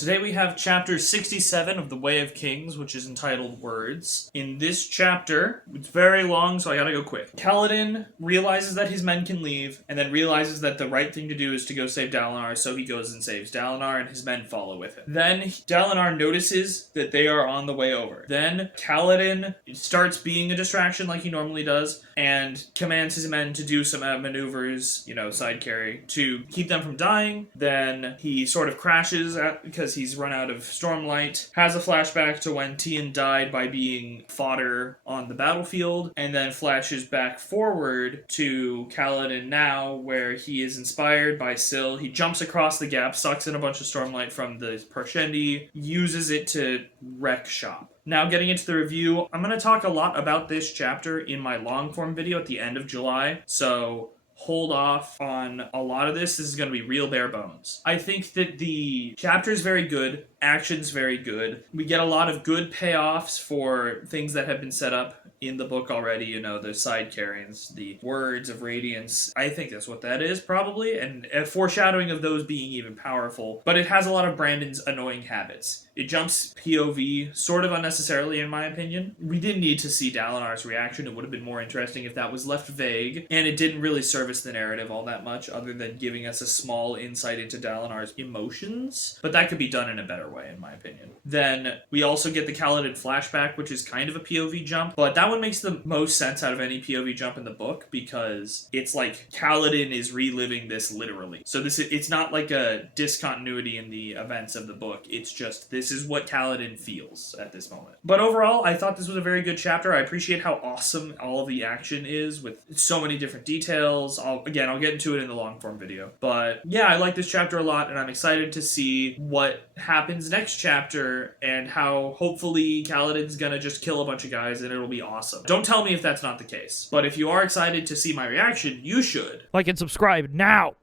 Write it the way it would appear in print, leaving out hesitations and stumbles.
Today we have chapter 67 of The Way of Kings, which is entitled Words. In this chapter, it's very long, so I gotta go quick. Kaladin realizes that his men can leave, and then realizes that the right thing to do is to go save Dalinar, so he goes and saves Dalinar, and his men follow with him. Then Dalinar notices that they are on the way over. Then Kaladin starts being a distraction like he normally does, and commands his men to do some maneuvers, side carry, to keep them from dying. Then he sort of crashes because he's run out of Stormlight, has a flashback to when Tien died by being fodder on the battlefield, and then flashes back forward to Kaladin now, where he is inspired by Syl. He jumps across the gap, sucks in a bunch of Stormlight from the Parshendi, uses it to wreck shop. Now, getting into the review, I'm going to talk a lot about this chapter in my long-form video at the end of July, so hold off on a lot of this. This is going to be real bare bones. I think that the chapter is very good. Action's very good. We get a lot of good payoffs for things that have been set up in the book already. The side carryings, the words of radiance. I think that's what that is, probably, and a foreshadowing of those being even powerful. But it has a lot of Brandon's annoying habits. It jumps POV sort of unnecessarily, in my opinion. We didn't need to see Dalinar's reaction. It would have been more interesting if that was left vague, and it didn't really service the narrative all that much, other than giving us a small insight into Dalinar's emotions. But that could be done in a better way, in my opinion. Then we also get the Kaladin flashback, which is kind of a POV jump, but that one makes the most sense out of any POV jump in the book, because it's like Kaladin is reliving this literally. So it's not like a discontinuity in the events of the book. It's just, this is what Kaladin feels at this moment. But overall, I thought this was a very good chapter. I appreciate how awesome all of the action is, with so many different details. I'll get into it in the long form video. But yeah, I like this chapter a lot, and I'm excited to see what happens next chapter, and how hopefully Kaladin's gonna just kill a bunch of guys and it'll be awesome. Don't tell me if that's not the case. But if you are excited to see my reaction, you should Like and subscribe now!